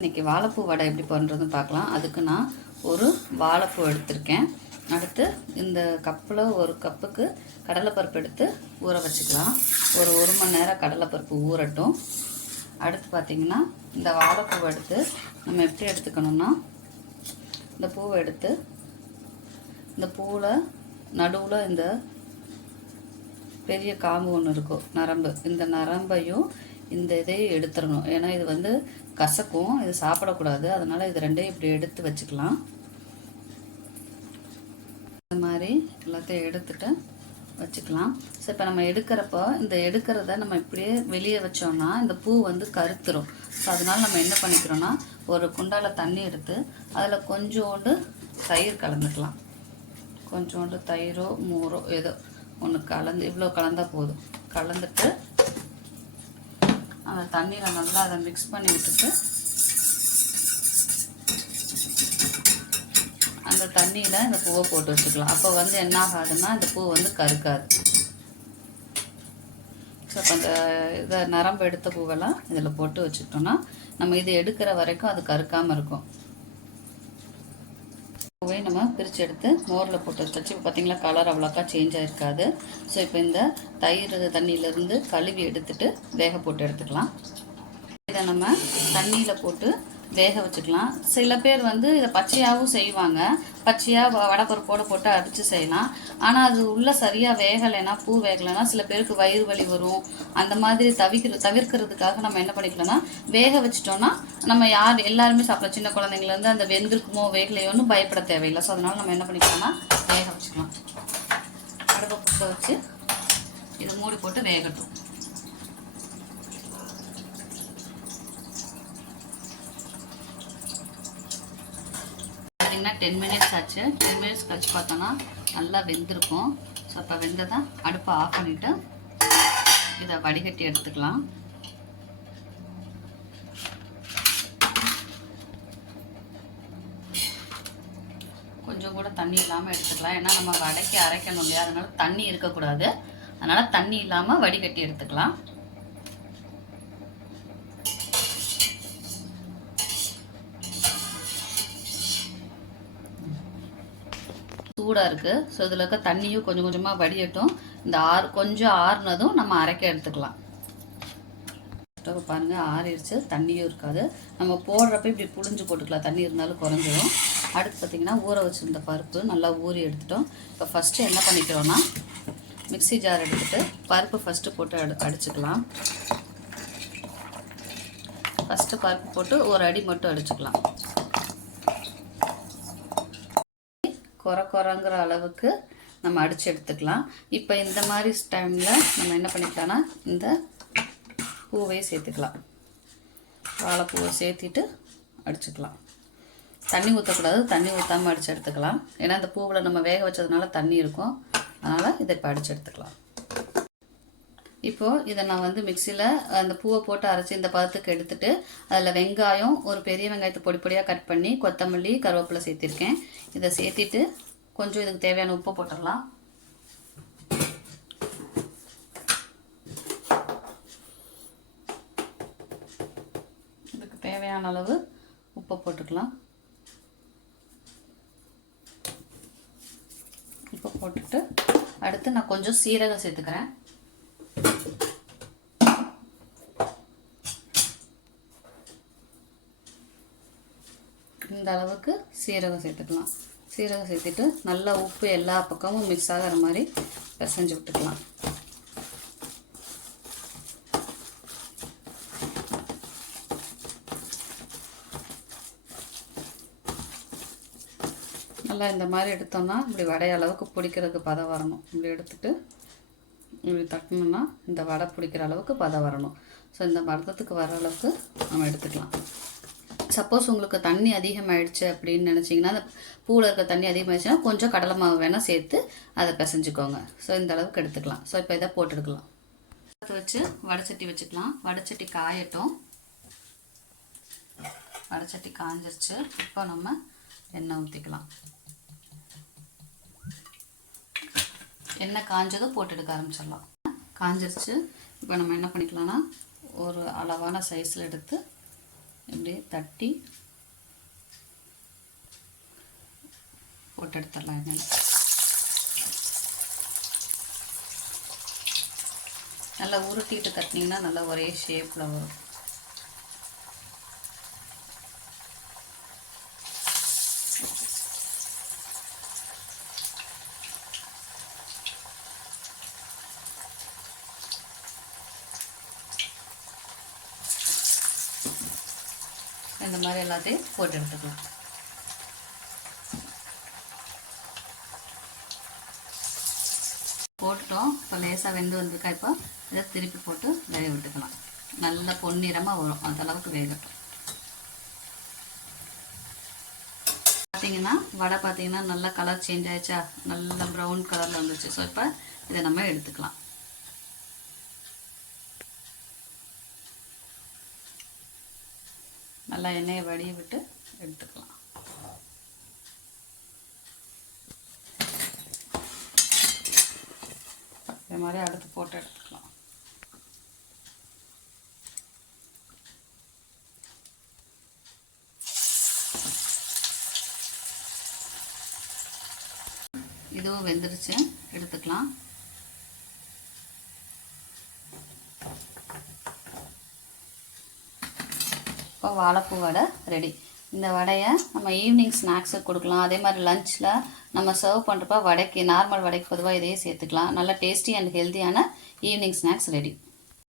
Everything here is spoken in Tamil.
இன்றைக்கி வாழைப்பூ வடை எப்படி பண்ணுறதுன்னு பார்க்கலாம். அதுக்கு நான் ஒரு வாழைப்பூ எடுத்திருக்கேன். அடுத்து இந்த கப்பில் ஒரு கப்புக்கு கடலைப்பருப்பு எடுத்து ஊற வச்சுக்கலாம். ஒரு ஒரு மணி நேரம் கடலைப்பருப்பு ஊறட்டும். அடுத்து பார்த்திங்கன்னா இந்த வாழைப்பூவை எடுத்து நம்ம எப்படி எடுத்துக்கணும்னா இந்த பூவை எடுத்து இந்த பூவில் நடுவில் இந்த பெரிய காம்பு ஒன்று இருக்கும் நரம்பு. இந்த நரம்பையும் இந்த இதை எடுத்துடணும். ஏன்னா இது வந்து கசக்கும் இது சாப்பிடக்கூடாது. அதனால் இது ரெண்டையும் இப்படி எடுத்து வச்சுக்கலாம். இந்த மாதிரி எல்லாத்தையும் எடுத்துட்டு வச்சுக்கலாம். ஸோ இப்போ நம்ம எடுக்கிறப்போ இந்த எடுக்கிறத நம்ம இப்படியே வெளியே வச்சோம்னா இந்த பூ வந்து கருத்துரும். ஸோ அதனால் நம்ம என்ன பண்ணிக்கிறோன்னா ஒரு குண்டால தண்ணி எடுத்து அதில் கொஞ்சோண்டு தயிர் கலந்துக்கலாம். கொஞ்சோண்டு தயிரோ மோரோ ஏதோ ஒன்று கலந்து இவ்வளோ கலந்தால் போதும். கலந்துட்டு அதை தண்ணியில் நல்லா அதை மிக்ஸ் பண்ணி விட்டுட்டு அந்த தண்ணியில் இந்த பூவை போட்டு வச்சுக்கலாம். அப்போ வந்து என்ன ஆகாதுன்னா இந்த பூ வந்து கருக்காது ஸோ அப்போ அந்த இதை நரம்பு எடுத்த பூவெல்லாம் இதில் போட்டு வச்சுட்டோம்னா நம்ம இது எடுக்கிற வரைக்கும் அது கருக்காமல் இருக்கும். இப்போவே நம்ம பிரித்து எடுத்து மோரில் போட்டு வச்சு இப்போ பார்த்திங்களா கலர் அவ்வளோக்கா சேஞ்ச் ஆகிருக்காது ஸோ இப்போ இந்த தயிர் தண்ணியிலேருந்து கழுவி எடுத்துட்டு வேக போட்டு எடுத்துக்கலாம். இதை நம்ம தண்ணியில் போட்டு வேக வச்சுக்கலாம். சில பேர் வந்து இதை பச்சையாகவும் செய்வாங்க. பச்சையாக வடப்பருப்போடு போட்டு அடித்து செய்யலாம். ஆனால் அது உள்ளே சரியாக வேகலைன்னா பூ வேகலைன்னா சில பேருக்கு வயிறு வலி வரும். அந்த மாதிரி தவிக்கிற தவிர்க்கிறதுக்காக நம்ம என்ன பண்ணிக்கலாம்னா வேக வச்சிட்டோம்னா நம்ம யார் எல்லாருமே சாப்பிடலாம். சின்ன குழந்தைங்கலேருந்து அந்த வெந்திருக்குமோ வேகலையோன்னு பயப்பட தேவையில்லை. ஸோ அதனால் நம்ம என்ன பண்ணிக்கலாம்னா வேக வச்சுக்கலாம். அடுப்பை புட்ட வச்சு இதை மூடி போட்டு வேகட்டும். பார்த்தீங்கன்னா டென் மினிட்ஸ் ஆச்சு? டென் மினிட்ஸ் கழிச்சு பார்த்தோன்னா நல்லா வெந்திருக்கும். ஸோ அப்போ வெந்ததை அடுப்பை ஆஃப் பண்ணிவிட்டு இதை வடிகட்டி எடுத்துக்கலாம். கொஞ்சம் கூட தண்ணி இல்லாமல் எடுத்துக்கலாம். ஏன்னா நம்ம வடைக்கு அரைக்கணும் இல்லையா? அதனால தண்ணி இருக்கக்கூடாது. அதனால் தண்ணி இல்லாமல் வடிகட்டி எடுத்துக்கலாம். சூடாக இருக்குது ஸோ இதில் இருக்க தண்ணியும் கொஞ்சம் கொஞ்சமாக வடியட்டும். இந்த ஆறு கொஞ்சம் ஆறுனதும் நம்ம அரைக்க எடுத்துக்கலாம். ஸ்டவ் பாருங்கள் ஆறிடுச்சு. தண்ணியும் இருக்காது. நம்ம போடுறப்ப இப்படி புளிஞ்சு போட்டுக்கலாம். தண்ணி இருந்தாலும் குறைஞ்சிரும். அடுத்து பார்த்திங்கன்னா ஊற வச்சுருந்த பருப்பு நல்லா ஊறி எடுத்துட்டோம். இப்போ ஃபஸ்ட்டு என்ன பண்ணிக்கிறோன்னா மிக்ஸி ஜார் எடுத்துகிட்டு பருப்பு ஃபஸ்ட்டு போட்டு அடி அடிச்சுக்கலாம். ஃபஸ்ட்டு பருப்பு போட்டு ஒரு அடி மட்டும் அடிச்சுக்கலாம். குறை குறைங்கிற அளவுக்கு நம்ம அடித்து எடுத்துக்கலாம். இப்போ இந்த மாதிரி டைமில் நம்ம என்ன பண்ணிக்கலாம்னா இந்த பூவையை சேர்த்துக்கலாம். வாழைப்பூவை சேர்த்திட்டு அடிச்சுக்கலாம். தண்ணி ஊற்றக்கூடாது தண்ணி ஊற்றாமல் அடித்து எடுத்துக்கலாம். ஏன்னா இந்த பூவில் நம்ம வேக வச்சதுனால தண்ணி இருக்கும். அதனால் இதை இப்போ அடித்து எடுத்துக்கலாம். இப்போது இதை நான் வந்து மிக்சியில் அந்த பூவை போட்டு அரைச்சி இந்த பதத்துக்கு எடுத்துட்டு அதில் வெங்காயம் ஒரு பெரிய வெங்காயத்தை பொடி பொடியாக கட் பண்ணி கொத்தமல்லி கருவேப்பிலை சேர்த்திருக்கேன். இதை சேர்த்திட்டு கொஞ்சம் இதுக்கு தேவையான உப்பு போட்டுடலாம். இதுக்கு தேவையான அளவு உப்பை போட்டுக்கலாம். உப்பை போட்டுட்டு அடுத்து நான் கொஞ்சம் சீரகம் சேர்த்துக்கிறேன். இந்த அளவுக்கு சீரகம் சேர்த்துக்கலாம். சீரகம் சேர்த்துட்டு நல்லா உப்பு எல்லா பக்கமும் மிக்ஸ் ஆகிற மாதிரி பிசைஞ்சு விட்டுக்கலாம். நல்லா இந்த மாதிரி எடுத்தோம்னா இப்படி வடைய அளவுக்கு பிடிக்கிறதுக்கு பதம் வரணும். இப்படி எடுத்துட்டு இப்படி தட்டணும்னா இந்த வடை பிடிக்கிற அளவுக்கு பதம் வரணும். ஸோ இந்த பதத்துக்கு வர அளவுக்கு நம்ம எடுத்துக்கலாம். சப்போஸ் உங்களுக்கு தண்ணி அதிகமாகிடுச்சு அப்படின்னு நினச்சிங்கன்னா அந்த பூவில் இருக்க தண்ணி அதிகமாகிடுச்சுன்னா கொஞ்சம் கடலை மாவு வேணால் சேர்த்து அதை பிசைஞ்சுக்கோங்க. ஸோ இந்த அளவுக்கு எடுத்துக்கலாம். ஸோ இப்போ இதை போட்டுடுக்கலாம் வச்சு வடைச்சட்டி வச்சுக்கலாம். வடைச்சட்டி காயட்டும். வடைச்சட்டி காஞ்சிருச்சு. இப்போ நம்ம எண்ணெய் ஊற்றிக்கலாம் எண்ணெய் காஞ்சதும் போட்டு எடுக்க ஆரம்பிச்சிடலாம். காஞ்சிருச்சு. இப்போ நம்ம என்ன பண்ணிக்கலாம்னா ஒரு அளவான சைஸில் எடுத்து இப்படியே தட்டி போட்டு எடுத்துடலாம் எண்ணெயில். நல்லா உருட்டிட்டு தட்டினீங்கன்னா நல்லா ஒரே ஷேப்பில் வரும். இந்த மாதிரி எல்லாத்தையும் போட்டு எடுத்துக்கலாம். போட்டுட்டோம். இப்போ லேசாக வெந்து வந்திருக்கா இப்போ இதை திருப்பி போட்டு வேக விட்டுக்கலாம். நல்ல பொன்னிறமாக வரும். அந்த அளவுக்கு வேகட்டும். பார்த்தீங்கன்னா வடை பார்த்தீங்கன்னா நல்லா கலர் சேஞ்ச் ஆயிடுச்சா? நல்ல ப்ரௌன் கலரில் வந்துச்சு ஸோ இப்போ இதை நம்ம எடுத்துக்கலாம். நல்லா எண்ணெயை வடிய விட்டு எடுத்துக்கலாம். இதே மாதிரி அடுத்து போட்டு எடுத்துக்கலாம். இதுவும் வெந்துருச்சு. எடுத்துக்கலாம். இப்போ வாழைப்பூ வடை ரெடி இந்த வடையை நம்ம ஈவினிங் ஸ்நாக்ஸுக்கு கொடுக்கலாம். அதே மாதிரி லஞ்சில் நம்ம சர்வ் பண்ணுறப்ப வடைக்கு நார்மல் வடைக்கு பொதுவாக இதையே சேர்த்துக்கலாம். நல்ல டேஸ்டி அண்ட் ஹெல்த்தியான ஈவினிங் ஸ்நாக்ஸ் ரெடி